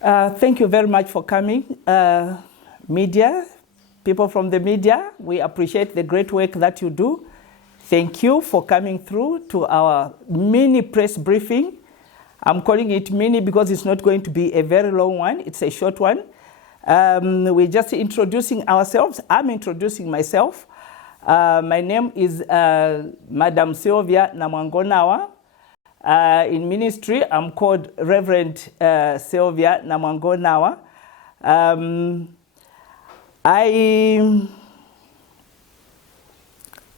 Thank you very much for coming. Media, people from the media, we appreciate the great work that you do. Thank you for coming through to our mini press briefing. I'm calling it mini because it's not going to be a very long one. It's a short one. We're just introducing ourselves. I'm introducing myself. My name is Madam Sylvia Namwango NAWA. In ministry, I'm called Reverend Sylvia Namwango NAWA.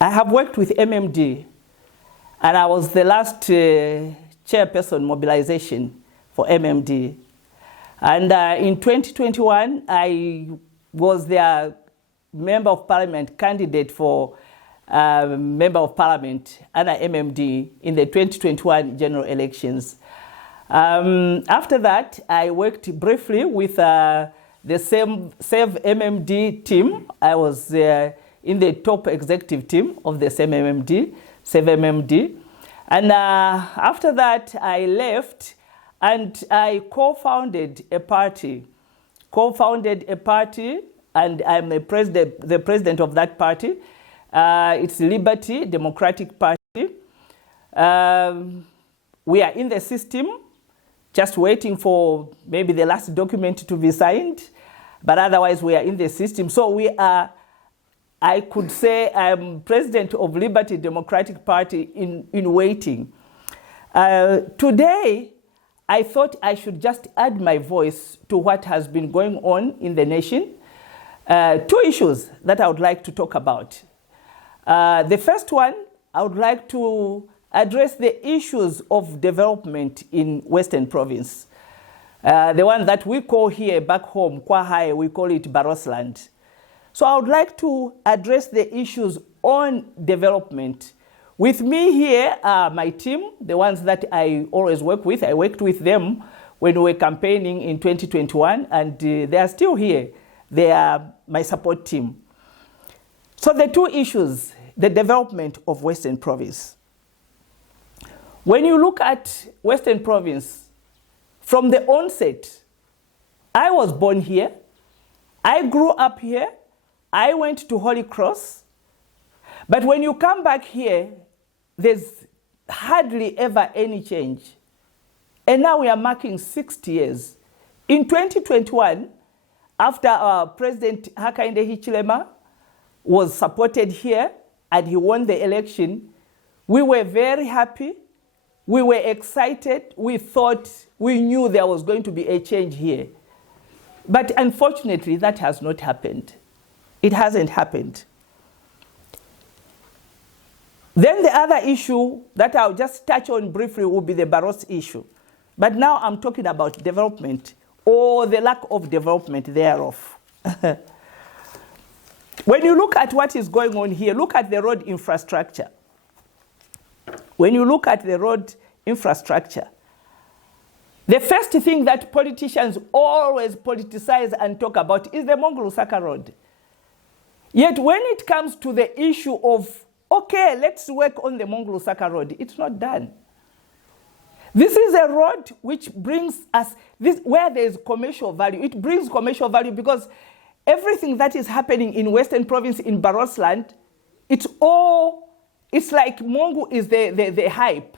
I have worked with MMD, and I was the last chairperson mobilization for MMD. And in 2021, I was their member of parliament candidate for member of parliament under MMD in the 2021 general elections. After that, I worked briefly with the Save MMD team. I was in the top executive team of the Save MMD. And after that, I left and I co-founded a party. And I'm the president of that party. It's Liberty Democratic Party. We are in the system, just waiting for maybe the last document to be signed, but otherwise we are in the system. So we are, I could say I'm president of Liberty Democratic Party in waiting. Today, I thought I should just add my voice to what has been going on in the nation. Two issues that I would like to talk about. The first one, I would like to address the issues of development in Western Province. The one that we call here back home, Kwahai, we call it Barotseland. So I would like to address the issues on development. With me here are my team, the ones that I always work with. I worked with them when we were campaigning in 2021, and they are still here. They are my support team. So the two issues, the development of Western Province. When you look at Western Province, from the onset, I was born here, I grew up here, I went to Holy Cross, but when you come back here, there's hardly ever any change. And now we are marking 60 years. In 2021, after our President Hakainde Hichilema was supported here and he won the election, we were very happy, we were excited, we thought, we knew there was going to be a change here. But unfortunately, that has not happened. It hasn't happened. Then the other issue that I'll just touch on briefly will be the Barotse issue. But now I'm talking about development, or the lack of development thereof. When you look at what is going on here, look at the road infrastructure. When you look at the road infrastructure, the first thing that politicians always politicize and talk about is the Mongu-Lusaka road. Yet when it comes to the issue of, okay, let's work on the Mongu-Lusaka road, it's not done. This is a road which brings us, where there is commercial value. It brings commercial value because everything that is happening in Western Province, in Barotseland, it's like Mongu is the hype.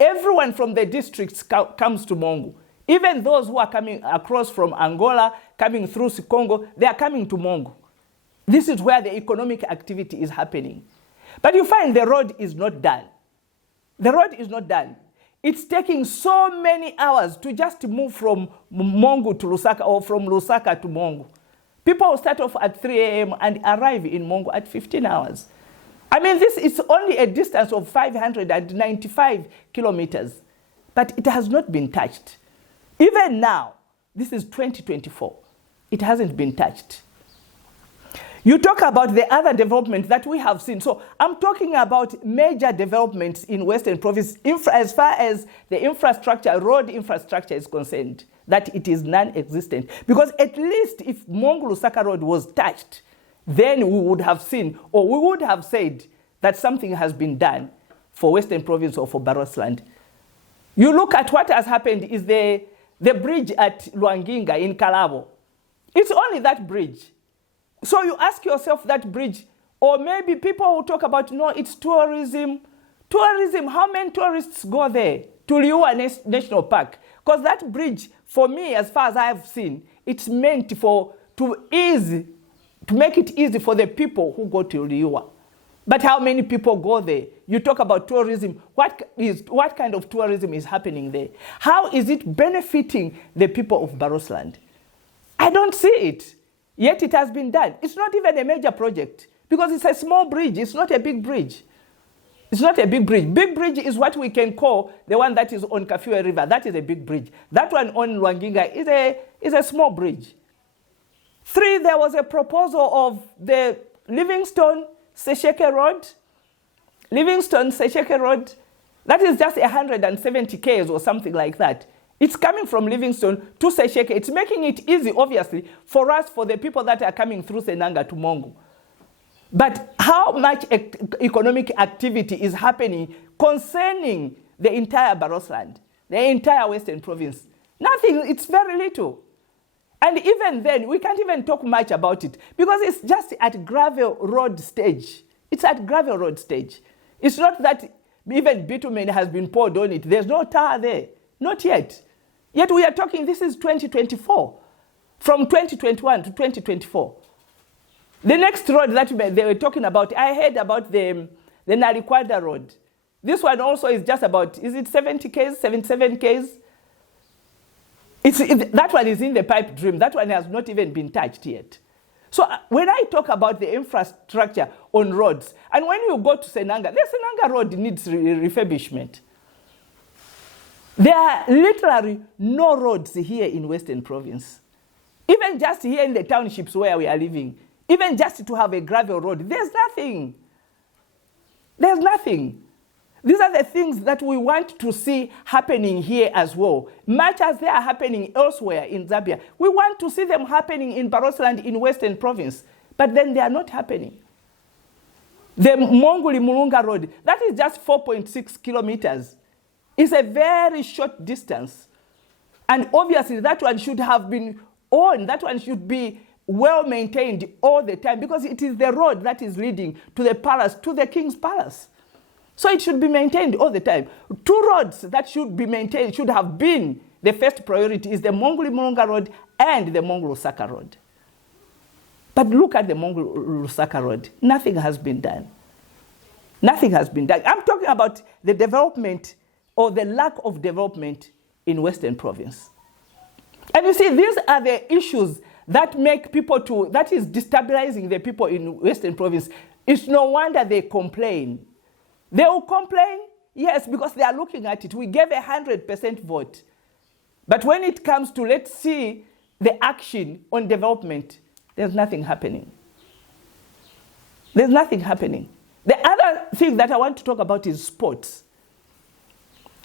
Everyone from the districts comes to Mongu. Even those who are coming across from Angola, coming through Sikongo, they are coming to Mongu. This is where the economic activity is happening. But you find the road is not done. The road is not done. It's taking so many hours to just move from Mongu to Lusaka or from Lusaka to Mongu. People will start off at 3 a.m. and arrive in Mongu at 15 hours. I mean, this is only a distance of 595 kilometers, but it has not been touched. Even now, this is 2024, it hasn't been touched. You talk about the other development that we have seen. So I'm talking about major developments in Western Province as far as the infrastructure, road infrastructure is concerned, that it is non-existent. Because at least if Mongu-Lusaka road was touched, then we would have seen, or we would have said that something has been done for Western Province or for Barotseland. You look at what has happened is the the bridge at Lwanginga in Kalabo. It's only that bridge. So you ask yourself that bridge, or maybe people will talk about, no, it's tourism. Tourism, how many tourists go there to Liuwa National Park? Because that bridge, for me, as far as I've seen, it's meant to make it easy for the people who go to Liuwa. But how many people go there? You talk about tourism. What kind of tourism is happening there? How is it benefiting the people of Barotseland? I don't see it. Yet it has been done. It's not even a major project because it's a small bridge. It's not a big bridge. It's not a big bridge. Big bridge is what we can call the one that is on Kafue River. That is a big bridge. That one on Lwanginga is a small bridge. 3, there was a proposal of the Livingstone-Sesheke Road. Livingstone-Sesheke Road, that is just 170 km or something like that. It's coming from Livingstone to Sesheke. It's making it easy, obviously, for us, for the people that are coming through Senanga to Mongu. But how much economic activity is happening concerning the entire Barotseland, the entire Western Province? Nothing, it's very little. And even then, we can't even talk much about it because it's just at gravel road stage. It's at gravel road stage. It's not that even bitumen has been poured on it. There's no tar there, not yet. Yet we are talking, this is 2024, from 2021 to 2024. The next road that they were talking about, I heard about the Narikwada road. This one also is just about, is it 70 Ks, 77 Ks? That one is in the pipe dream. That one has not even been touched yet. So when I talk about the infrastructure on roads, and when you go to Senanga, the Senanga road needs refurbishment. There are literally no roads here in Western Province. Even just here in the townships where we are living, even just to have a gravel road, there's nothing. There's nothing. These are the things that we want to see happening here as well. Much as they are happening elsewhere in Zambia, we want to see them happening in Barotseland in Western Province, but then they are not happening. The Monguli-Mulunga Road, that is just 4.6 kilometers. It's a very short distance. And obviously that one should have been on, that one should be well maintained all the time because it is the road that is leading to the palace, to the king's palace. So it should be maintained all the time. 2 roads that should be maintained, should have been the first priority, is the Monguli-Mulunga Road and the Mongu-Lusaka Road. But look at the Mongu-Lusaka Road. Nothing has been done. Nothing has been done. I'm talking about the development or the lack of development in Western Province. And you see, these are the issues that make people that is destabilizing the people in Western Province. It's no wonder they complain. They will complain, yes, because they are looking at it. We gave 100% vote. But when it comes to, let's see, the action on development, there's nothing happening. There's nothing happening. The other thing that I want to talk about is sports.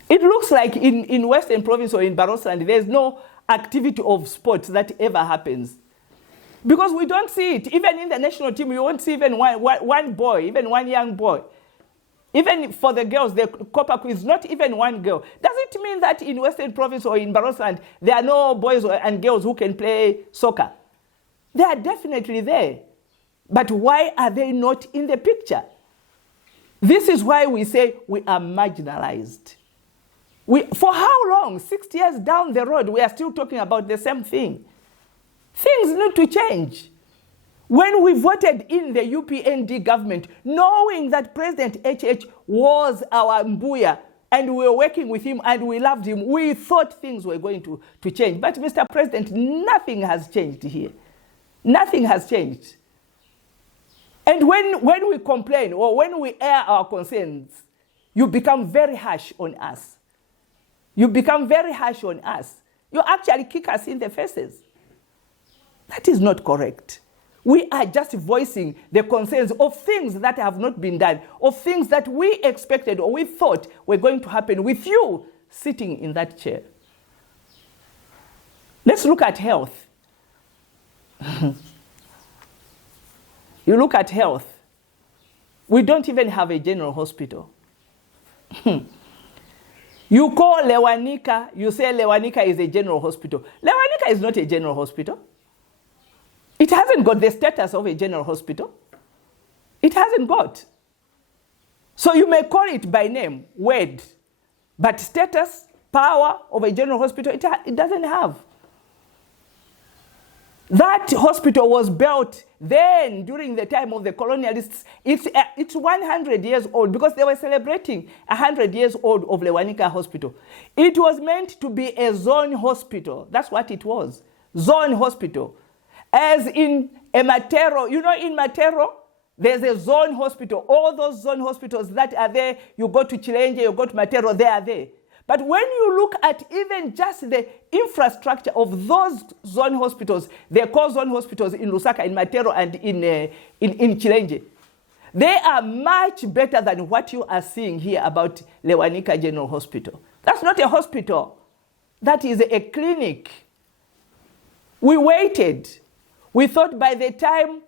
It looks like in Western Province or in Barotseland, there's no activity of sports that ever happens. Because we don't see it. Even in the national team, you won't see even one boy, even one young boy. Even for the girls, the Copper Queens, not even one girl. Does it mean that in Western Province or in Barotseland, there are no boys and girls who can play soccer? They are definitely there. But why are they not in the picture? This is why we say we are marginalized. For how long? 60 years down the road, we are still talking about the same thing. Things need to change. When we voted in the UPND government, knowing that President HH was our Mbuya, and we were working with him and we loved him, we thought things were going to change. But Mr. President, nothing has changed here. Nothing has changed. And when we complain or when we air our concerns, you become very harsh on us. You become very harsh on us. You actually kick us in the faces. That is not correct. We are just voicing the concerns of things that have not been done, of things that we expected or we thought were going to happen with you sitting in that chair. Let's look at health. You look at health. We don't even have a general hospital. You call Lewanika, you say Lewanika is a general hospital. Lewanika is not a general hospital. It hasn't got the status of a general hospital. It hasn't got. So you may call it by name, word, but status, power of a general hospital, it doesn't have. That hospital was built then during the time of the colonialists. It's 100 years old because they were celebrating 100 years old of Lewanika Hospital. It was meant to be a zone hospital. That's what it was. Zone hospital. As in a Matero, you know, in Matero, there's a zone hospital. All those zone hospitals that are there, you go to Chilenge, you go to Matero, they are there. But when you look at even just the infrastructure of those zone hospitals, they're called zone hospitals in Lusaka, in Matero, and in Chilenge. They are much better than what you are seeing here about Lewanika General Hospital. That's not a hospital. That is a clinic. We waited. We thought by the time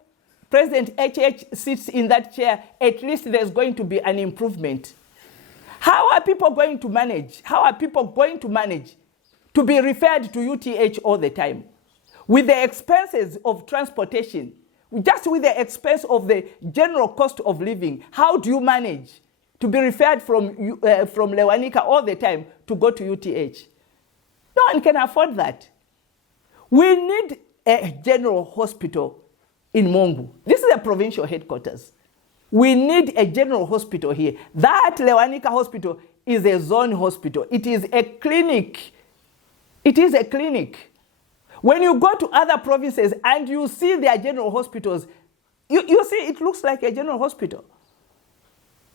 President HH sits in that chair, at least there's going to be an improvement. How are people going to manage? How are people going to manage to be referred to UTH all the time? With the expenses of transportation, just with the expense of the general cost of living, how do you manage to be referred from Lewanika all the time to go to UTH? No one can afford that. We need a general hospital in Mongu. This is a provincial headquarters. We need a general hospital here. That Lewanika hospital is a zone hospital. It is a clinic. It is a clinic. When you go to other provinces and you see their general hospitals, you see it looks like a general hospital.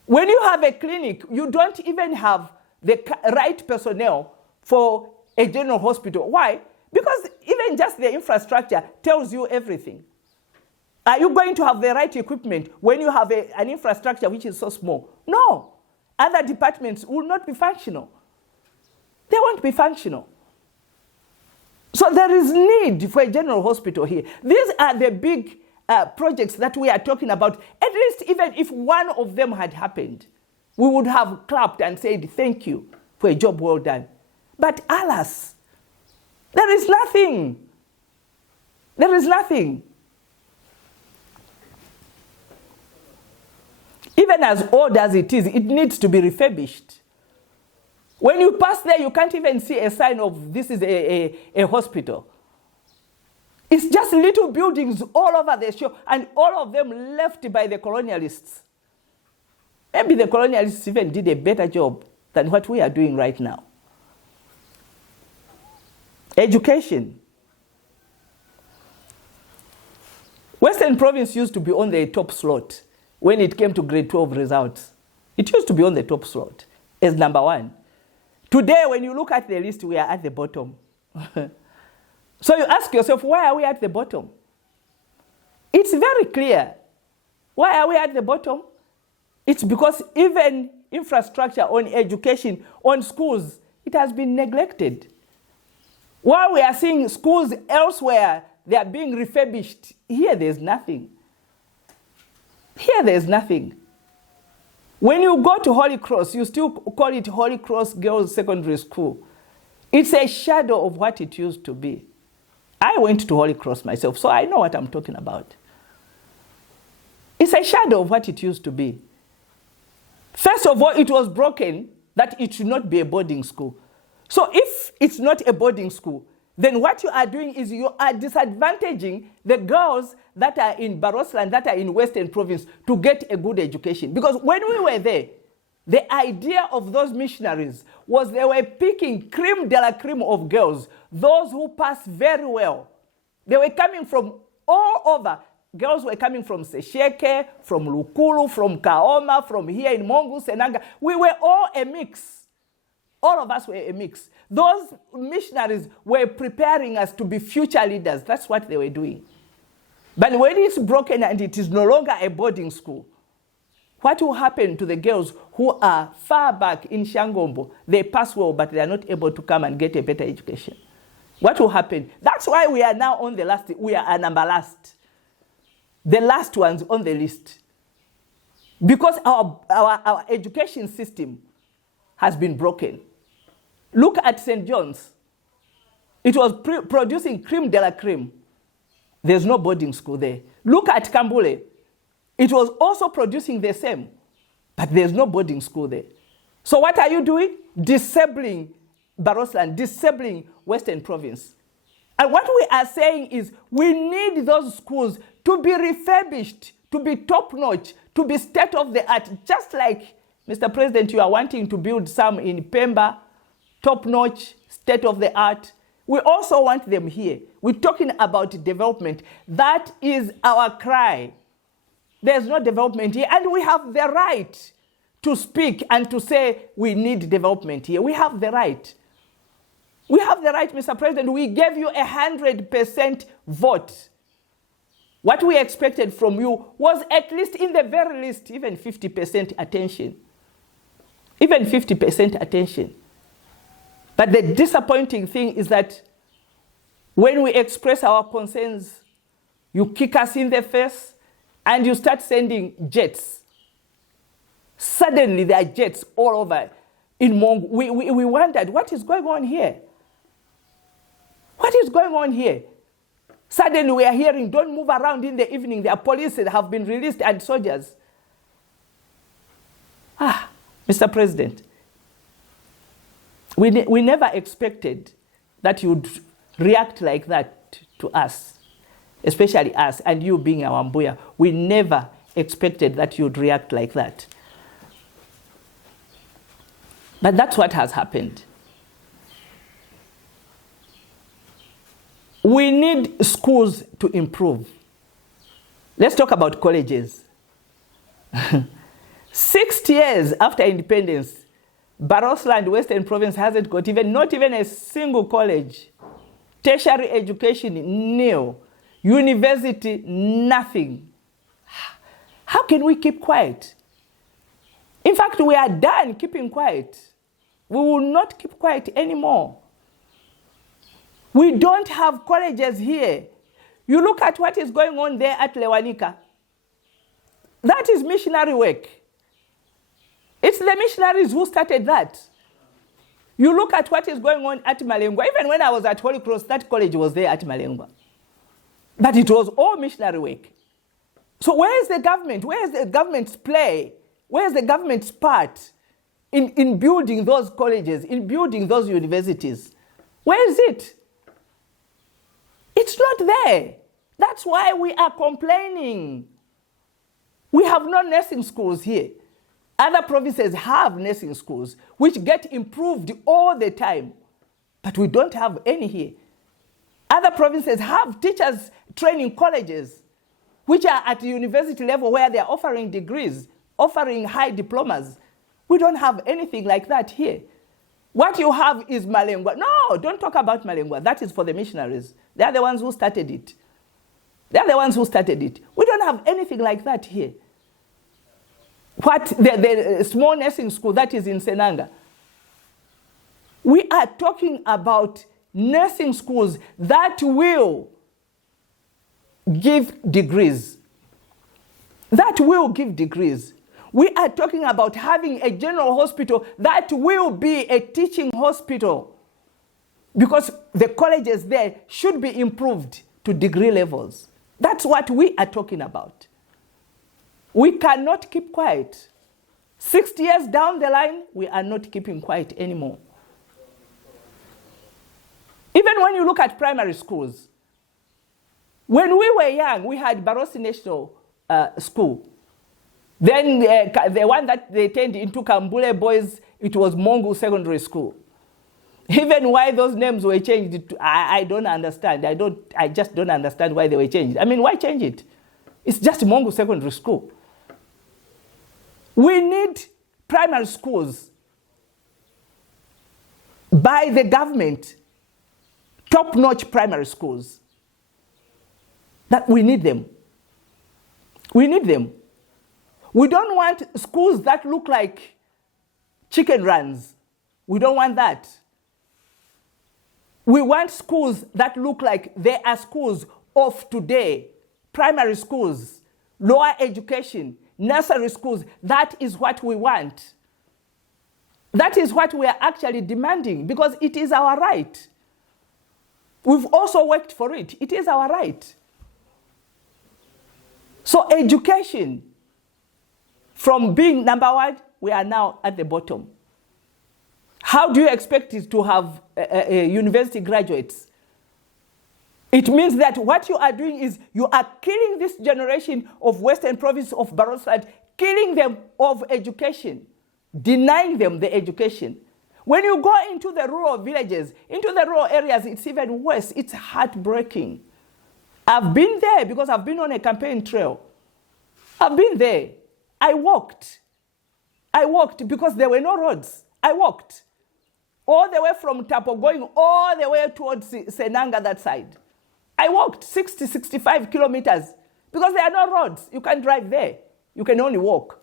When you have a clinic, you don't even have the right personnel for a general hospital. Why? Because even just the infrastructure tells you everything. Are you going to have the right equipment when you have an infrastructure which is so small? No. Other departments will not be functional. They won't be functional. So there is need for a general hospital here. These are the big projects that we are talking about. At least even if one of them had happened, we would have clapped and said, thank you for a job well done. But alas, there is nothing. There is nothing. Even as old as it is, it needs to be refurbished. When you pass there, you can't even see a sign of this is a hospital. It's just little buildings all over the shore, and all of them left by the colonialists. Maybe the colonialists even did a better job than what we are doing right now. Education. Western Province used to be on the top slot when it came to grade 12 results. It used to be on the top slot as number one. Today, when you look at the list, we are at the bottom. So you ask yourself, why are we at the bottom? It's very clear. Why are we at the bottom? It's because even infrastructure on education, on schools, it has been neglected. While we are seeing schools elsewhere, they are being refurbished. Here, there's nothing. Here, there's nothing. When you go to Holy Cross, you still call it Holy Cross Girls Secondary School. It's a shadow of what it used to be. I went to Holy Cross myself, so I know what I'm talking about. It's a shadow of what it used to be. First of all, it was broken that it should not be a boarding school. So if it's not a boarding school, then what you are doing is you are disadvantaging the girls that are in Barotseland, that are in Western Province, to get a good education. Because when we were there, the idea of those missionaries was they were picking creme de la creme of girls, those who passed very well. They were coming from all over. Girls were coming from Sesheke, from Lukulu, from Kaoma, from here in Mongu, Senanga. We were all a mix. All of us were a mix. Those missionaries were preparing us to be future leaders. That's what they were doing. But when it's broken and it is no longer a boarding school, what will happen to the girls who are far back in Shangombo? They pass well, but they are not able to come and get a better education. What will happen? That's why we are now on the last. We are number last. The last ones on the list. Because our education system has been broken. Look at St. John's. It was producing creme de la creme. There's no boarding school there. Look at Kambule. It was also producing the same, but there's no boarding school there. So what are you doing? Disabling Barotseland, disabling Western Province. And what we are saying is we need those schools to be refurbished, to be top-notch, to be state-of-the-art, just like, Mr. President, you are wanting to build some in Pemba, top-notch, state-of-the-art. We also want them here. We're talking about development. That is our cry. There's no development here, and we have the right to speak and to say we need development here. We have the right. We have the right, Mr. President. We gave you 100% vote. What we expected from you was at least, in the very least, even 50% attention. Even 50% attention. But the disappointing thing is that when we express our concerns, you kick us in the face and you start sending jets. Suddenly there are jets all over in Mongu. We wondered, what is going on here? What is going on here? Suddenly we are hearing, don't move around in the evening. There are police that have been released and soldiers. Mr. President, we never expected that you'd react like that to us, especially us, and you being our Mbuya. We never expected that you'd react like that. But that's what has happened. We need schools to improve. Let's talk about colleges. 60 years after independence, Barotseland Western Province hasn't got not even a single college. Tertiary education, nil. University, nothing. How can we keep quiet? In fact, we are done keeping quiet. We will not keep quiet anymore. We don't have colleges here. You look at what is going on there at Lewanika. That is missionary work. It's the missionaries who started that. You look at what is going on at Malengwa. Even when I was at Holy Cross, that college was there at Malengwa. But it was all missionary work. So where is the government? Where is the government's play? Where is the government's part in building those colleges, in building those universities? Where is it? It's not there. That's why we are complaining. We have no nursing schools here. Other provinces have nursing schools which get improved all the time, but we don't have any here. Other provinces have teachers training colleges which are at the university level where they are offering degrees, offering high diplomas. We don't have anything like that here. What you have is Malengwa. No, don't talk about Malengwa. That is for the missionaries. They are the ones who started it. They are the ones who started it. We don't have anything like that here. What the small nursing school that is in Senanga. We are talking about nursing schools that will give degrees. That will give degrees. We are talking about having a general hospital that will be a teaching hospital, because the colleges there should be improved to degree levels. That's what we are talking about. We cannot keep quiet. 60 years down the line, we are not keeping quiet anymore. Even when you look at primary schools, when we were young, we had Barotseland National School. Then the one that they turned into Kambule Boys, it was Mongu Secondary School. Even why those names were changed, I don't understand. I just don't understand why they were changed. I mean, why change it? It's just Mongu Secondary School. We need primary schools by the government, top-notch primary schools. That we need them. We need them. We don't want schools that look like chicken runs. We don't want that. We want schools that look like they are schools of today. Primary schools, lower education, nursery schools. That is what we want. That is what we are actually demanding, because it is our right. We've also worked for it. It is our right. So education, from being number one, we are now at the bottom. How do you expect it to have university graduates? It means that what you are doing is you are killing this generation of Western Province of Barotseland, killing them of education, denying them the education. When you go into the rural villages, into the rural areas, it's even worse. It's heartbreaking. I've been there because I've been on a campaign trail. I've been there. I walked. I walked because there were no roads. I walked. All the way from Tapo going all the way towards Senanga, that side. I walked 60, 65 kilometers because there are no roads. You can't drive there. You can only walk.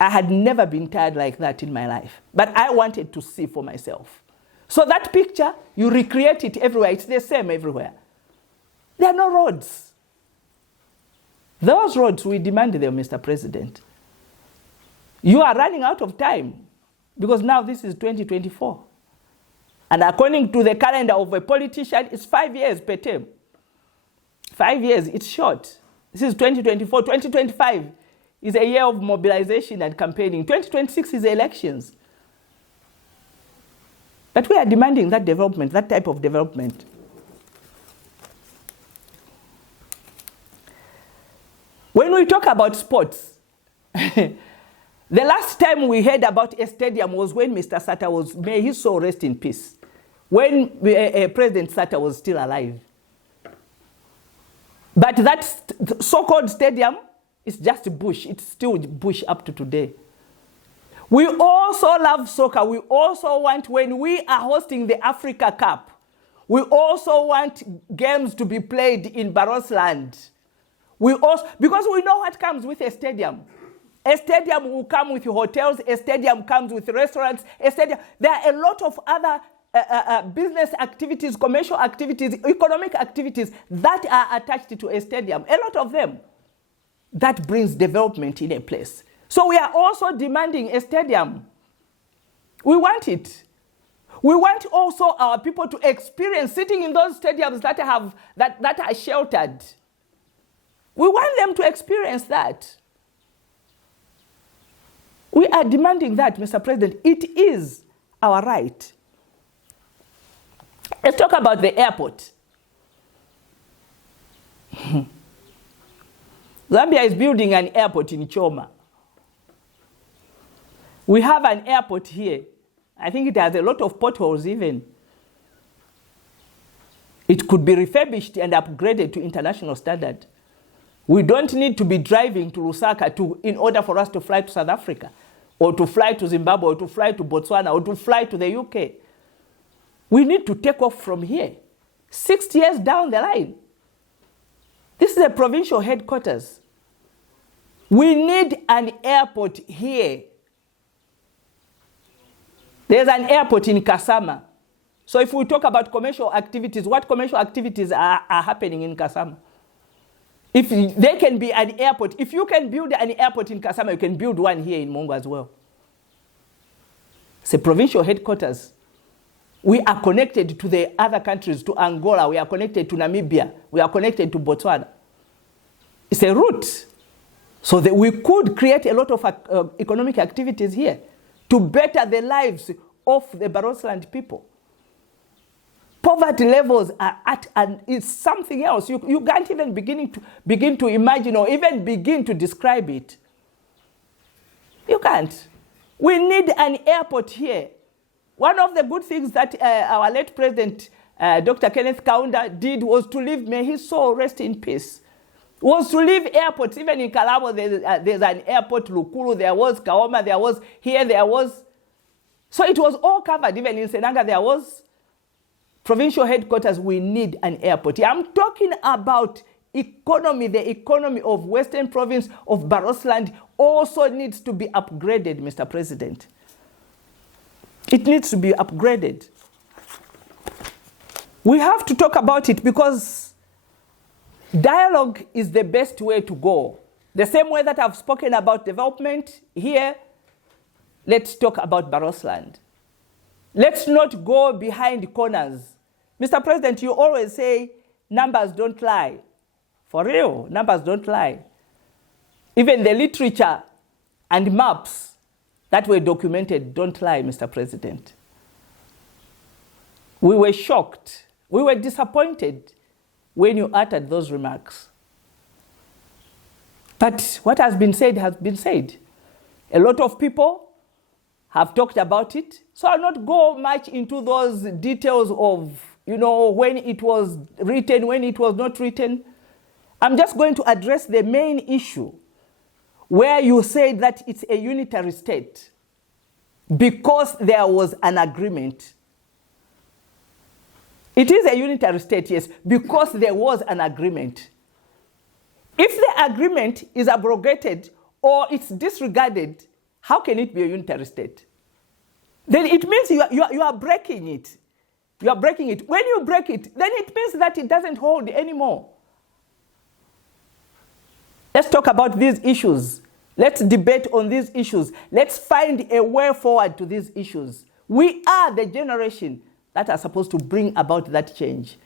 I had never been tired like that in my life. But I wanted to see for myself. So that picture, you recreate it everywhere. It's the same everywhere. There are no roads. Those roads, we demand them, Mr. President. You are running out of time because now this is 2024. And according to the calendar of a politician, it's 5 years per term. 5 years, it's short. This is 2024. 2025 is a year of mobilization and campaigning. 2026 is the elections. But we are demanding that development, that type of development. When we talk about sports, the last time we heard about a stadium was when Mr. Sata was, may his soul rest in peace, when President Sata was still alive. But that so-called stadium is just bush. It's still bush up to today. We also love soccer. We also want, when we are hosting the Africa Cup, we also want games to be played in Barotseland. We also, because we know what comes with a stadium. A stadium will come with hotels. A stadium comes with restaurants. A stadium. There are a lot of other business activities, commercial activities, economic activities that are attached to a stadium. A lot of them. That brings development in a place. So we are also demanding a stadium. We want it. We want also our people to experience sitting in those stadiums that are sheltered. We want them to experience that. We are demanding that, Mr. President. It is our right. Let's talk about the airport. Zambia is building an airport in Choma. We have an airport here. I think it has a lot of potholes even. It could be refurbished and upgraded to international standard. We don't need to be driving to Lusaka in order for us to fly to South Africa, or to fly to Zimbabwe, or to fly to Botswana, or to fly to the UK. We need to take off from here. 6 years down the line. This is a provincial headquarters. We need an airport here. There's an airport in Kasama. So if we talk about commercial activities, what commercial activities are happening in Kasama? If there can be an airport, if you can build an airport in Kasama, you can build one here in Mongu as well. It's a provincial headquarters. We are connected to the other countries, to Angola, we are connected to Namibia, we are connected to Botswana. It's a route. So that we could create a lot of economic activities here to better the lives of the Barotseland people. Poverty levels are at, and it's something else. You can't even begin to imagine or even begin to describe it. You can't. We need an airport here. One of the good things that our late president, Dr. Kenneth Kaunda, did was to leave, may his soul rest in peace, was to leave airports. Even in Kalabo, there's an airport, Lukulu, there was Kaoma, there was here, there was. So it was all covered. Even in Senanga, there was provincial headquarters. We need an airport. I'm talking about economy. The economy of Western Province of Barotseland also needs to be upgraded, Mr. President. It needs to be upgraded. We have to talk about it because dialogue is the best way to go. The same way that I've spoken about development here, let's talk about Barotseland. Let's not go behind corners. Mr. President, you always say numbers don't lie. For real, numbers don't lie. Even the literature and maps that were documented don't lie, Mr. President. We were shocked. We were disappointed when you uttered those remarks. But what has been said has been said. A lot of people have talked about it, so I'll not go much into those details of, when it was written, when it was not written. I'm just going to address the main issue where you say that it's a unitary state because there was an agreement. It is a unitary state, yes, because there was an agreement. If the agreement is abrogated or it's disregarded, how can it be a unitary state? Then it means you are breaking it. You are breaking it. When you break it, then it means that it doesn't hold anymore. Let's talk about these issues. Let's debate on these issues. Let's find a way forward to these issues. We are the generation that are supposed to bring about that change.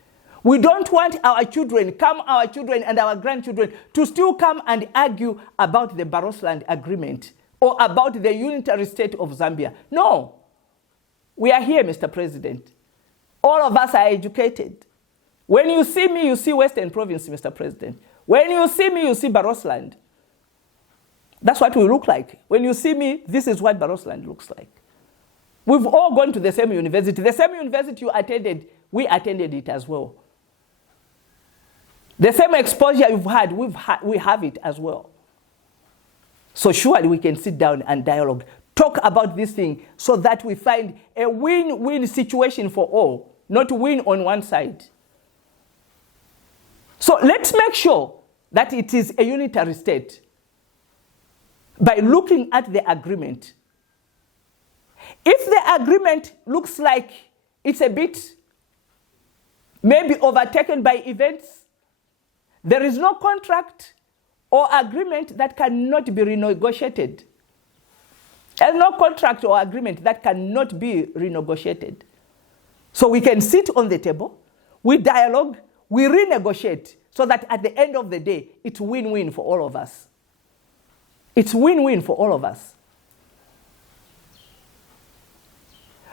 We don't want our children and our grandchildren to still come and argue about the Barotseland Agreement or about the unitary state of Zambia. No. We are here, Mr. President. All of us are educated. When you see me, you see Western Province, Mr. President. When you see me, you see Barotseland. That's what we look like. When you see me, this is what Barotseland looks like. We've all gone to the same university. The same university you attended, we attended it as well. The same exposure you've had, we have it as well. So surely we can sit down and dialogue, talk about this thing so that we find a win-win situation for all, not win on one side. So let's make sure that it is a unitary state by looking at the agreement. If the agreement looks like it's a bit maybe overtaken by events, there is no contract or agreement that cannot be renegotiated. There's no contract or agreement that cannot be renegotiated. So we can sit on the table, we dialogue, we renegotiate, so that at the end of the day, it's win-win for all of us. It's win-win for all of us.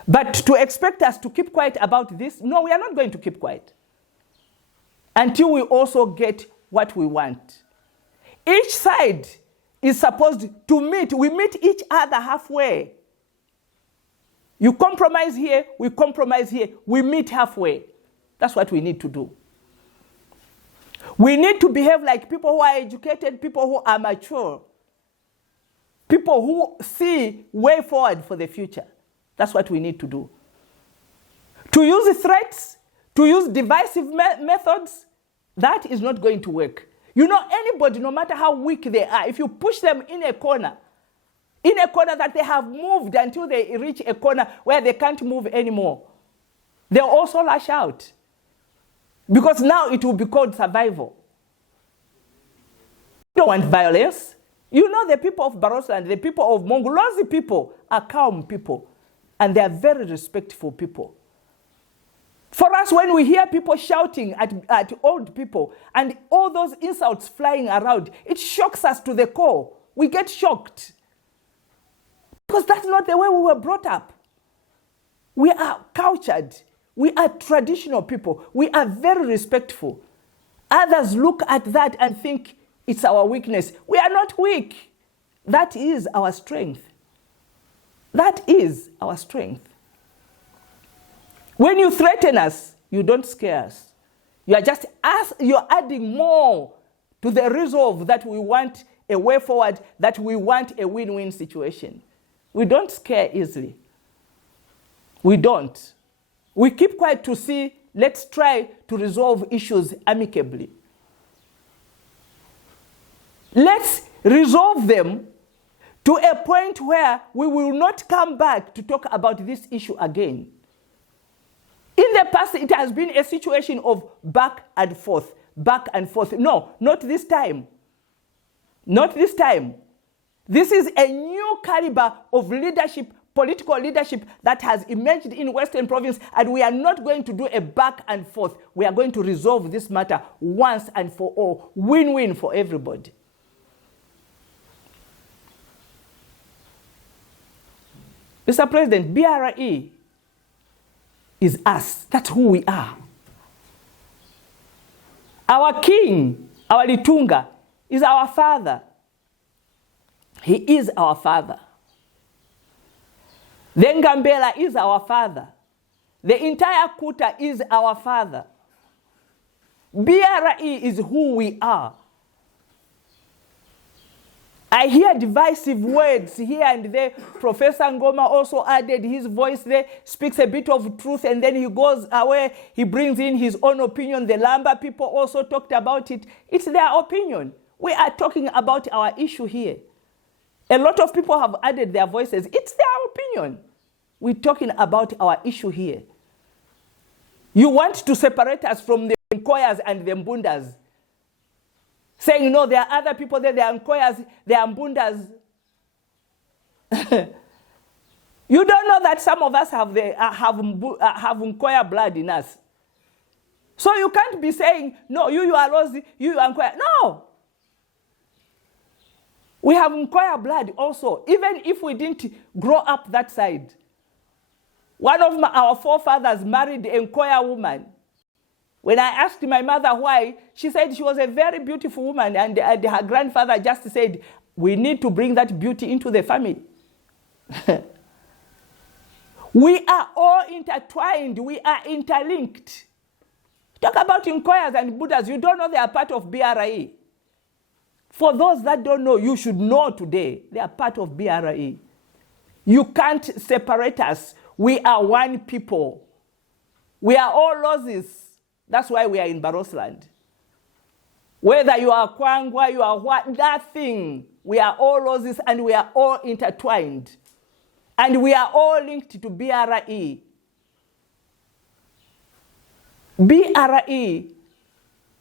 But to expect us to keep quiet about this, no, we are not going to keep quiet until we also get what we want. Each side is supposed to meet. We meet each other halfway. You compromise here, we compromise here, we meet halfway. That's what we need to do. We need to behave like people who are educated, people who are mature, people who see way forward for the future. That's what we need to do. To use threats, to use divisive methods, that is not going to work. Anybody, no matter how weak they are, if you push them in a corner that they have moved until they reach a corner where they can't move anymore, they'll also lash out. Because now it will be called survival. You don't want violence. The people of Barotseland, the people of Mongu, lots of people are calm people. And they are very respectful people. For us, when we hear people shouting at old people and all those insults flying around, it shocks us to the core. We get shocked. Because that's not the way we were brought up. We are cultured. We are traditional people. We are very respectful. Others look at that and think it's our weakness. We are not weak. That is our strength. That is our strength. When you threaten us, you don't scare us. You're adding more to the resolve that we want a way forward, that we want a win-win situation. We don't scare easily. We don't. We keep quiet to see, let's try to resolve issues amicably. Let's resolve them to a point where we will not come back to talk about this issue again. In the past, it has been a situation of back and forth. No, not this time. Not this time. This is a new caliber of leadership, political leadership that has emerged in Western Province, and we are not going to do a back and forth. We are going to resolve this matter once and for all. Win-win for everybody. Mr. President, BRE is us. That's who we are. Our king, our Litunga, is our father. He is our father. The Ngambela is our father. The entire Kuta is our father. BRE is who we are. I hear divisive words here and there. Professor Ngoma also added his voice there, speaks a bit of truth, and then he goes away. He brings in his own opinion. The Lamba people also talked about it. It's their opinion. We are talking about our issue here. A lot of people have added their voices. It's their opinion. We're talking about our issue here. You want to separate us from the Nkoyas and the Mbundas, saying, no, there are other people there, there are Nkoyas, there are Mbundas. You don't know that some of us have Nkoya blood in us. So you can't be saying, no, you are Lozi, you are Nkoya. No. We have Nkoya blood also, even if we didn't grow up that side. One of our forefathers married a Nkoya woman. When I asked my mother why, she said she was a very beautiful woman, and her grandfather just said, we need to bring that beauty into the family. We are all intertwined. We are interlinked. Talk about Nkoyas and Buddhas. You don't know they are part of BRE. For those that don't know, you should know today. They are part of BRE. You can't separate us. We are one people. We are all Lozis. That's why we are in Barotseland. Whether you are Kwangwa, you are what, nothing. We are all Lozis and we are all intertwined. And we are all linked to BRE. BRE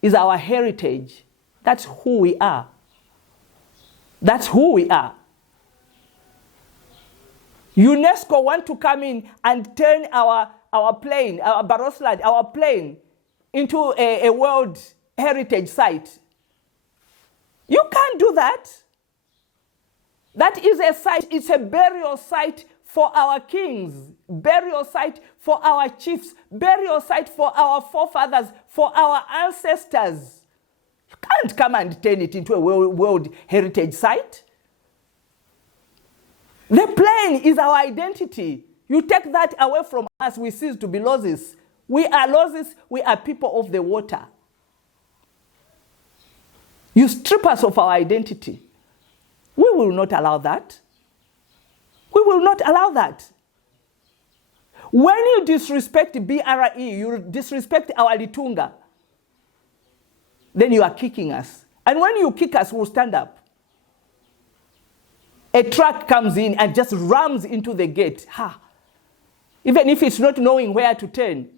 is our heritage. That's who we are. That's who we are. UNESCO want to come in and turn our plain, our Barotseland, our plain, into a World Heritage Site. You can't do that. That is a site, it's a burial site for our kings, burial site for our chiefs, burial site for our forefathers, for our ancestors. You can't come and turn it into a World Heritage Site. The plain is our identity. You take that away from us, we cease to be Lozis. We are Lozis, we are people of the water. You strip us of our identity. We will not allow that. We will not allow that. When you disrespect BRE, you disrespect our Litunga, then you are kicking us. And when you kick us, we'll stand up. A truck comes in and just rams into the gate. Ha! Even if it's not knowing where to turn,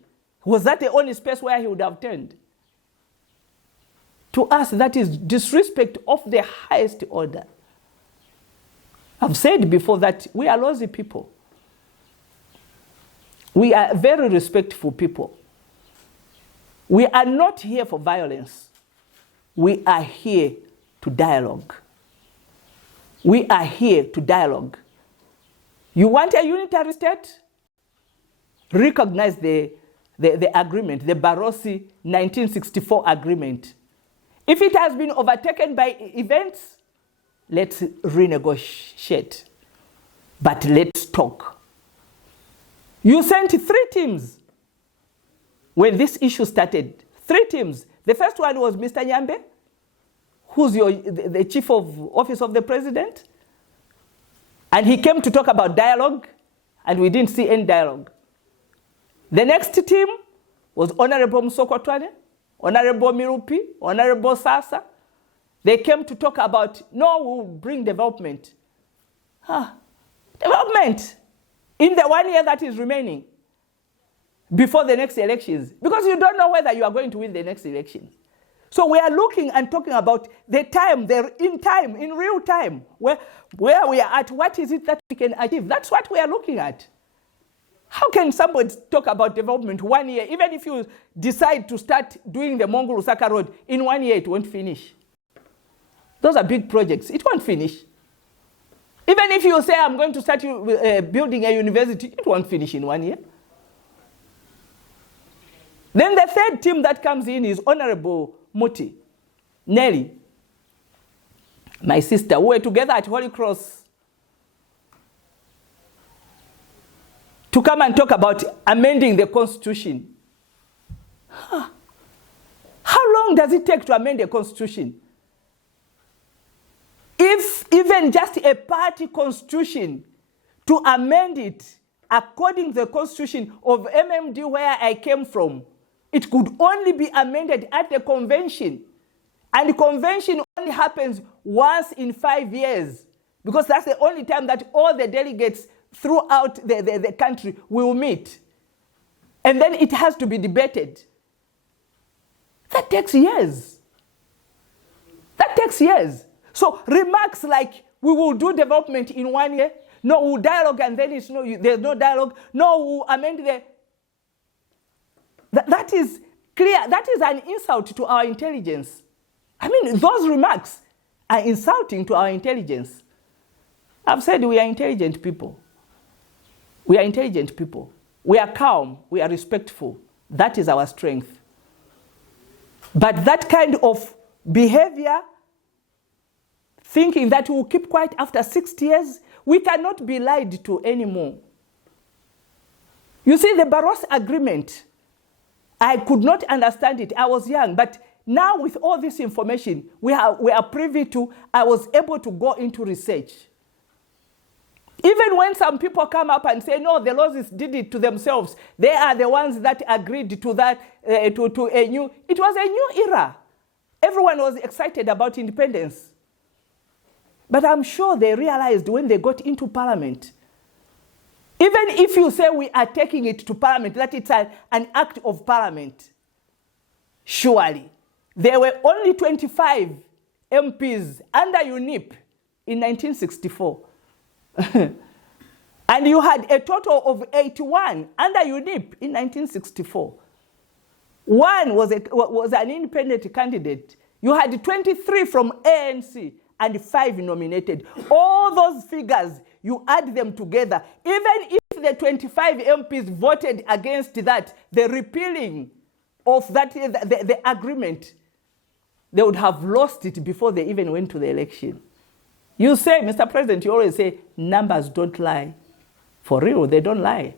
was that the only space where he would have turned? To us, that is disrespect of the highest order. I've said before that we are Lozi people. We are very respectful people. We are not here for violence. We are here to dialogue. We are here to dialogue. You want a unitary state? Recognize the agreement, the Barotseland 1964 agreement. If it has been overtaken by events, let's renegotiate. But let's talk. You sent 3 teams when this issue started. 3 teams. The first one was Mr. Nyambe, who's the chief of office of the president. And he came to talk about dialogue, and we didn't see any dialogue. The next team was Honorable Msokotwane, Honorable Mirupi, Honorable Sasa. They came to talk about, no, we'll bring development. Development in the 1 year that is remaining before the next elections. Because you don't know whether you are going to win the next election. So we are looking and talking about the time, in real time, where we are at, what is it that we can achieve? That's what we are looking at. How can somebody talk about development 1 year, even if you decide to start doing the Mongu Lusaka Road, in 1 year it won't finish. Those are big projects, it won't finish. Even if you say, I'm going to start building a university, it won't finish in 1 year. Then the third team that comes in is Honorable Muti, Nelly, my sister. We were together at Holy Cross to come and talk about amending the Constitution. How long does it take to amend a Constitution? If even just a party constitution, to amend it according to the Constitution of MMD where I came from, it could only be amended at the convention. And the convention only happens once in 5 years, because that's the only time that all the delegates throughout the country will meet. And then it has to be debated. That takes years. That takes years. So remarks like, we will do development in 1 year, no, we'll dialogue and then there's no dialogue, no, we'll amend the... That is clear. That is an insult to our intelligence. I mean, those remarks are insulting to our intelligence. I've said we are intelligent people. We are intelligent people. We are calm. We are respectful. That is our strength. But that kind of behavior, thinking that we will keep quiet after 60 years, we cannot be lied to anymore. You see, the Barotseland Agreement, I could not understand it. I was young, but now with all this information we are privy to, I was able to go into research. Even when some people come up and say, no, the Losses did it to themselves, they are the ones that agreed to that, it was a new era. Everyone was excited about independence. But I'm sure they realized when they got into parliament, even if you say we are taking it to parliament, that it's an act of parliament, surely there were only 25 MPs under UNIP in 1964. And you had a total of 81 under UNIP in 1964. One was an independent candidate. You had 23 from ANC and 5 nominated. All those figures, you add them together. Even if the 25 MPs voted against that, the repealing of that, the agreement, they would have lost it before they even went to the election. You say, Mr. President, you always say, numbers don't lie. For real, they don't lie.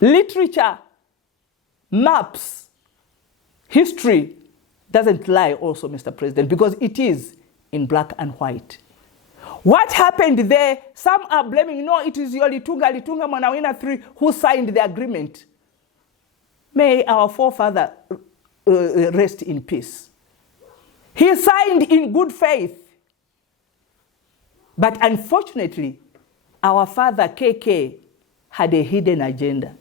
Literature, maps, history doesn't lie also, Mr. President, because it is in black and white. What happened there, some are blaming, no, it is your Litunga Manawina 3 who signed the agreement. May our forefather rest in peace. He signed in good faith. But unfortunately, our father, KK, had a hidden agenda.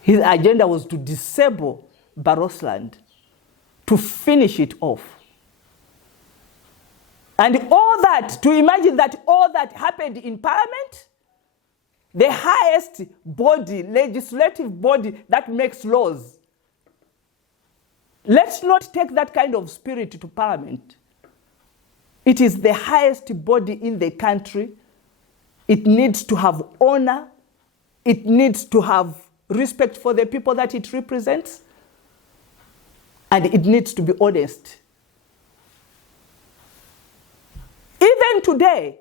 His agenda was to disable Barotseland, to finish it off. And all that, to imagine that all that happened in Parliament, the highest body, legislative body that makes laws. Let's not take that kind of spirit to Parliament. It is the highest body in the country. It needs to have honor. It needs to have respect for the people that it represents. And it needs to be honest. Even today,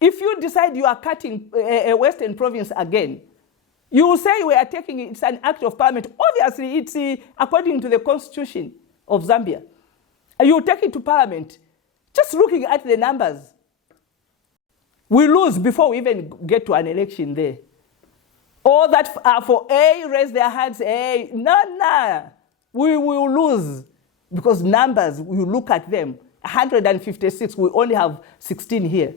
if you decide you are cutting a Western province again, you will say we are taking it, it's an act of parliament. Obviously, it's according to the constitution of Zambia. You take it to parliament. Just looking at the numbers, we lose before we even get to an election there. All that are for A, raise their hands, A. No. We will lose because numbers, we look at them. 156, we only have 16 here.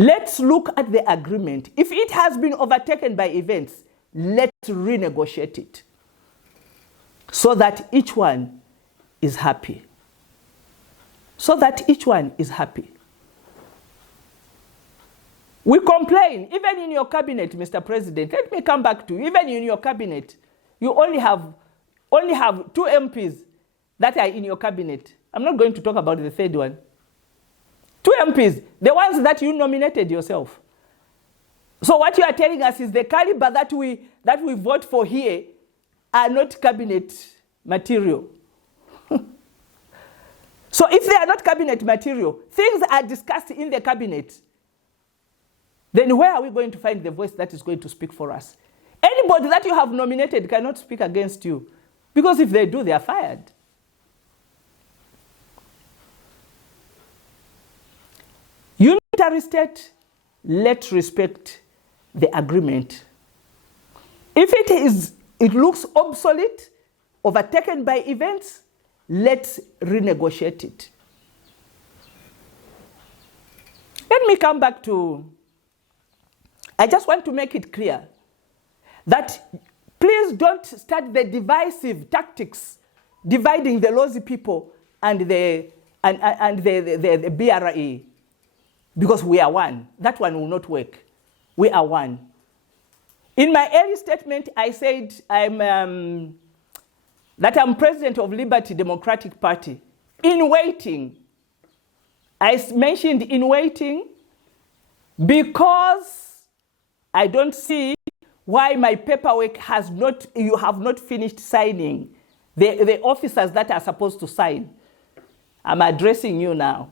Let's look at the agreement. If it has been overtaken by events, let's renegotiate it so that each one is happy. So that each one is happy. We complain, even in your cabinet, Mr. President, let me come back to you, even in your cabinet, you only have 2 MPs that are in your cabinet. I'm not going to talk about the third one. 2 MPs, the ones that you nominated yourself. So what you are telling us is the caliber that we vote for here are not cabinet material. So if they are not cabinet material, things are discussed in the cabinet, then where are we going to find the voice that is going to speak for us? Anybody that you have nominated cannot speak against you, because if they do, they are fired. Unitary state, let's respect the agreement. If it looks obsolete, overtaken by events, let's renegotiate it. Let me come back to, I just want to make it clear that please don't start the divisive tactics dividing the Lozi people and the BRE, because we are one. That one will not work. We are one. In my early statement, I said that I'm president of Liberty Democratic Party. In waiting, I mentioned in waiting because I don't see why my paperwork you have not finished signing, the officers that are supposed to sign. I'm addressing you now.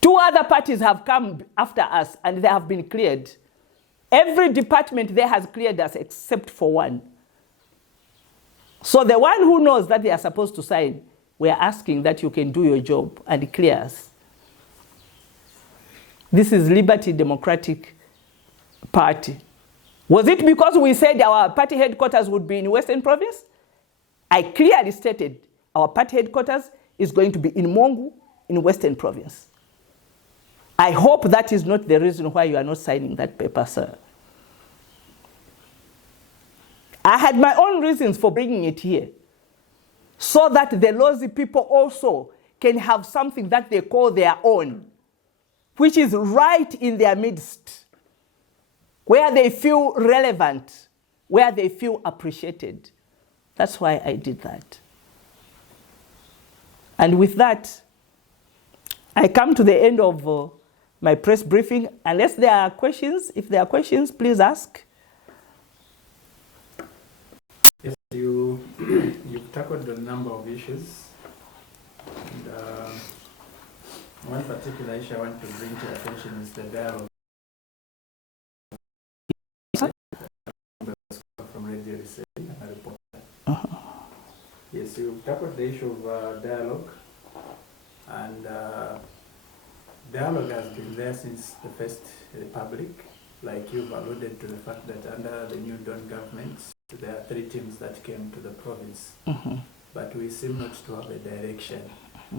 2 other parties have come after us and they have been cleared. Every department there has cleared us except for one. So the one who knows that they are supposed to sign, we are asking that you can do your job and clear us. This is Liberty Democratic Party. Was it because we said our party headquarters would be in Western Province? I clearly stated our party headquarters is going to be in Mongu, in Western Province. I hope that is not the reason why you are not signing that paper, sir. I had my own reasons for bringing it here, so that the Lozi people also can have something that they call their own, which is right in their midst, where they feel relevant, where they feel appreciated. That's why I did that. And with that, I come to the end of my press briefing. Unless there are questions, if there are questions, please ask. Yes, you've tackled a number of issues. And, one particular issue I want to bring to your attention is the dialogue from Radio Research and a reporter. Yes, you've tackled the issue of dialogue, and dialogue has been there since the First Republic. Like you've alluded to the fact that under the new Dawn governments, there are 3 teams that came to the province, but we seem not to have a direction.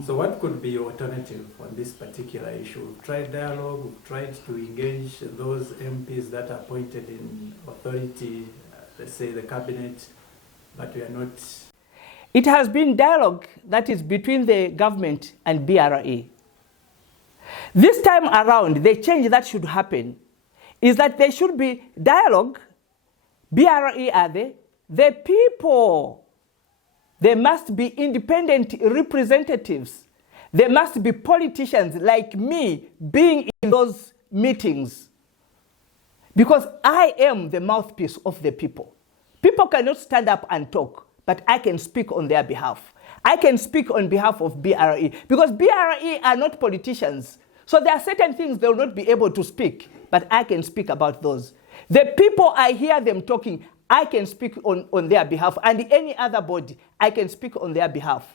So what could be your alternative on this particular issue? We've tried dialogue, we've tried to engage those MPs that are appointed in authority, let's say the cabinet, but we are not. It has been dialogue that is between the government and BRE. This time around, the change that should happen is that there should be dialogue. BRE are the people. There must be independent representatives. There must be politicians like me being in those meetings. Because I am the mouthpiece of the people. People cannot stand up and talk, but I can speak on their behalf. I can speak on behalf of BRE, because BRE are not politicians. So there are certain things they will not be able to speak, but I can speak about those. The people, I hear them talking, I can speak on their behalf, and any other body, I can speak on their behalf.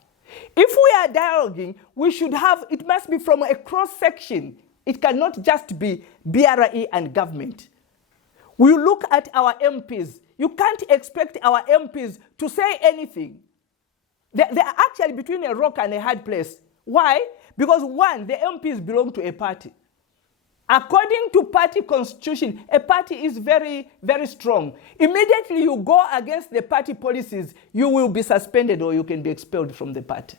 If we are dialoguing, we should have, it must be from a cross-section. It cannot just be BRE and government. We look at our MPs. You can't expect our MPs to say anything. They are actually between a rock and a hard place. Why? Because one, the MPs belong to a party. According to party constitution, a party is very, very strong. Immediately you go against the party policies, you will be suspended or you can be expelled from the party.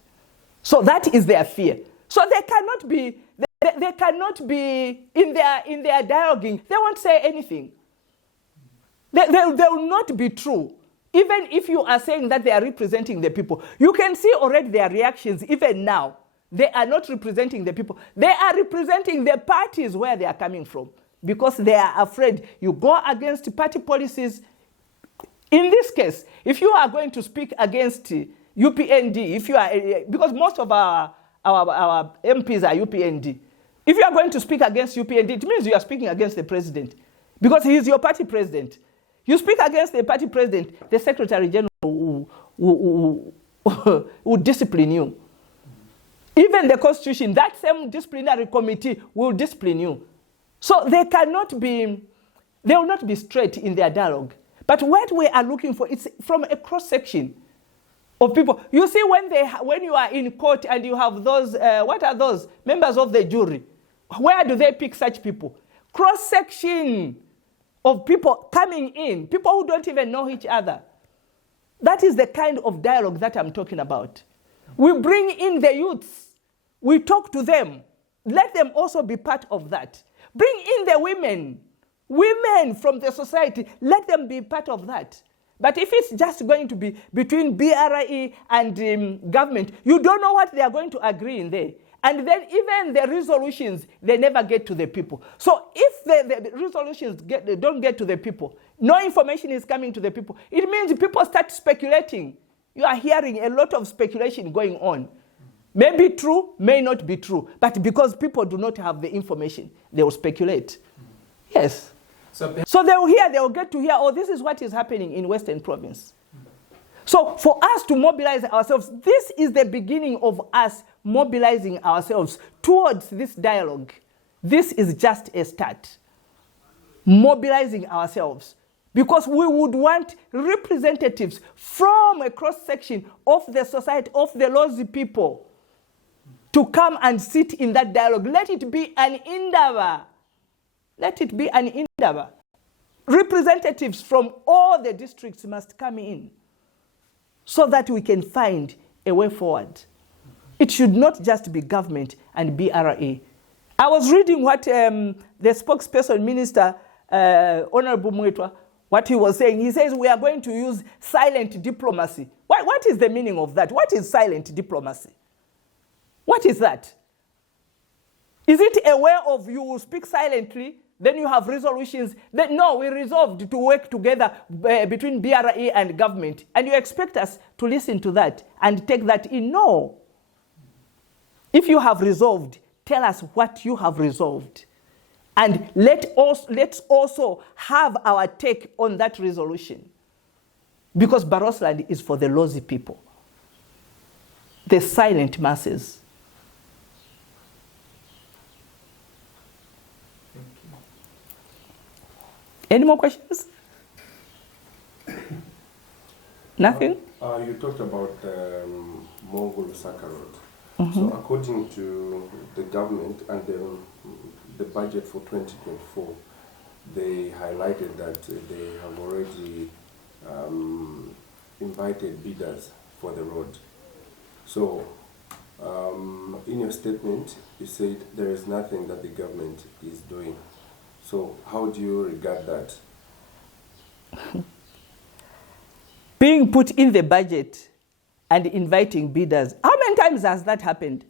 So that is their fear. So they cannot be, they cannot be in their dialoguing. They won't say anything. They will not be true. Even if you are saying that they are representing the people, you can see already their reactions even now. They are not representing the people. They are representing the parties where they are coming from because they are afraid you go against party policies. In this case, if you are going to speak against UPND, if you are, because most of our MPs are UPND. If you are going to speak against UPND, it means you are speaking against the president because he is your party president. You speak against the party president, the Secretary General will discipline you. Even the Constitution, that same disciplinary committee will discipline you. So they will not be straight in their dialogue. But what we are looking for is from a cross-section of people. You see, when you are in court and you have those, what are those? Members of the jury. Where do they pick such people? Cross-section of people coming in, people who don't even know each other. That is the kind of dialogue that I'm talking about. We bring in the youths. We talk to them. Let them also be part of that. Bring in the women from the society. Let them be part of that. But if it's just going to be between BRE and government, you don't know what they are going to agree in there. And then even the resolutions, they never get to the people. So if the resolutions don't get to the people, no information is coming to the people, it means people start speculating. You are hearing a lot of speculation going on. May be true, may not be true. But because people do not have the information, they will speculate. Yes. So they will get to hear, oh, this is what is happening in Western Province. So for us to mobilize ourselves, this is the beginning of us mobilizing ourselves towards this dialogue. This is just a start. Mobilizing ourselves. Because we would want representatives from a cross-section of the society, of the lazy people, to come and sit in that dialogue. Let it be an endeavor. Let it be an endeavor. Representatives from all the districts must come in so that we can find a way forward. It should not just be government and BRA. I was reading what the spokesperson minister, Honorable Mwetwa, what he was saying. He says we are going to use silent diplomacy. What is the meaning of that? What is silent diplomacy? What is that? Is it a way of you will speak silently, then you have resolutions? Then, no, we resolved to work together between BRA and government. And you expect us to listen to that and take that in? No. If you have resolved, tell us what you have resolved. And let's also have our take on that resolution. Because Barotseland is for the lazy people, the silent masses. Any more questions? Nothing? You talked about Mongu Road. Mm-hmm. So according to the government and the budget for 2024, they highlighted that they have already invited bidders for the road. So in your statement, you said there is nothing that the government is doing. So how do you regard that? Being put in the budget and inviting bidders. How many times has that happened?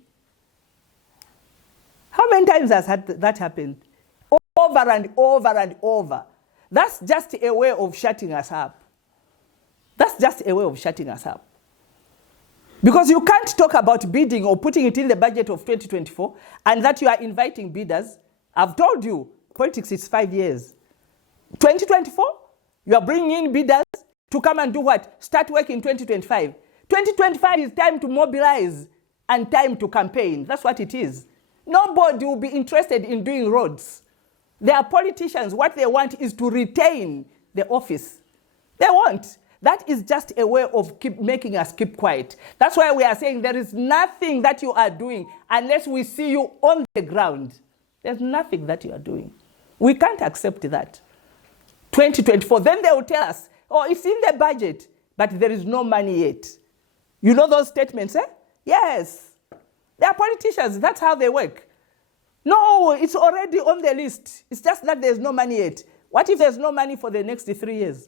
How many times has that happened? Over and over and over. That's just a way of shutting us up. That's just a way of shutting us up. Because you can't talk about bidding or putting it in the budget of 2024 and that you are inviting bidders. I've told you, politics is 5 years. 2024, you are bringing in bidders to come and do what? Start work in 2025. 2025 is time to mobilize and time to campaign. That's what it is. Nobody will be interested in doing roads. There are politicians, what they want is to retain the office. They want. That is just a way of making us keep quiet. That's why we are saying there is nothing that you are doing unless we see you on the ground. There's nothing that you are doing. We can't accept that. 2024, then they will tell us, oh, it's in the budget, but there is no money yet. You know those statements, eh? Yes. They are politicians, that's how they work. No, it's already on the list. It's just that there's no money yet. What if there's no money for the next 3 years?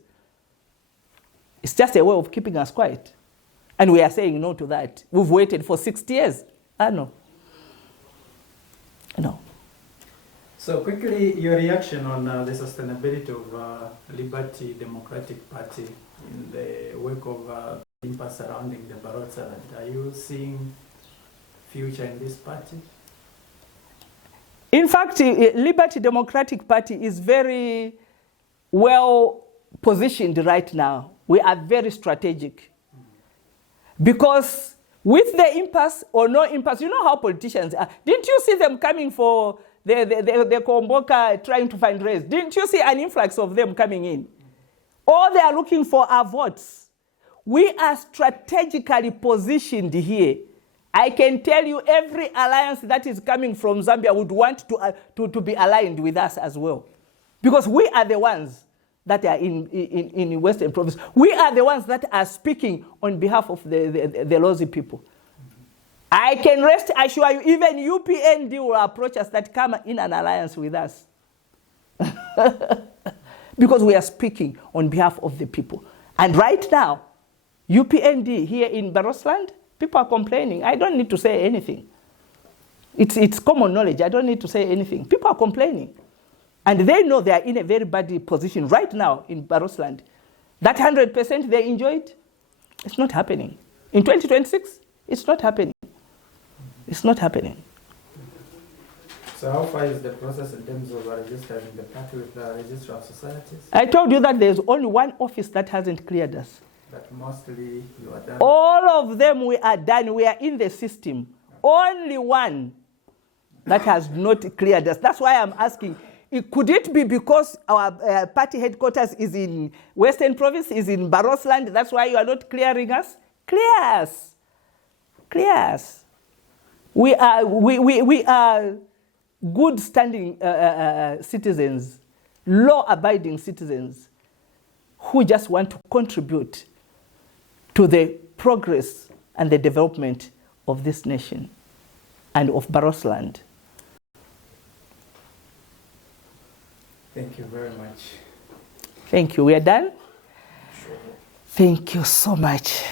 It's just a way of keeping us quiet. And we are saying no to that. We've waited for 60 years. No. No. So quickly, your reaction on the sustainability of Liberty Democratic Party in the wake of impasse surrounding the Barotseland. Are you seeing future in this party? In fact, Liberty Democratic Party is very well positioned right now. We are very strategic. Because with the impasse or no impasse, you know how politicians are. Didn't you see them coming for the Komboka trying to fundraise? Didn't you see an influx of them coming in? All they are looking for are votes. We are strategically positioned here. I can tell you every alliance that is coming from Zambia would want to be aligned with us as well. Because we are the ones that are in Western Province. We are the ones that are speaking on behalf of the Lozi people. I can rest assure you, even UPND will approach us that come in an alliance with us. Because we are speaking on behalf of the people. And right now, UPND here in Barotseland, people are complaining. I don't need to say anything. It's common knowledge. I don't need to say anything. People are complaining. And they know they are in a very bad position right now in Barotseland. That 100% they enjoyed, it's not happening. In 2026, it's not happening. It's not happening. So how far is the process in terms of registering the party with the Register of Societies? I told you that there's only one office that hasn't cleared us. That mostly you are done? All of them we are done. We are in the system. Only one that has not cleared us. That's why I'm asking, could it be because our party headquarters is in Western Province, is in Barotseland? That's why you are not clearing us? Clear us. Clear us. We are good standing citizens, law-abiding citizens who just want to contribute to the progress and the development of this nation and of Barotseland. Thank you very much. Thank you. We are done? Sure. Thank you so much.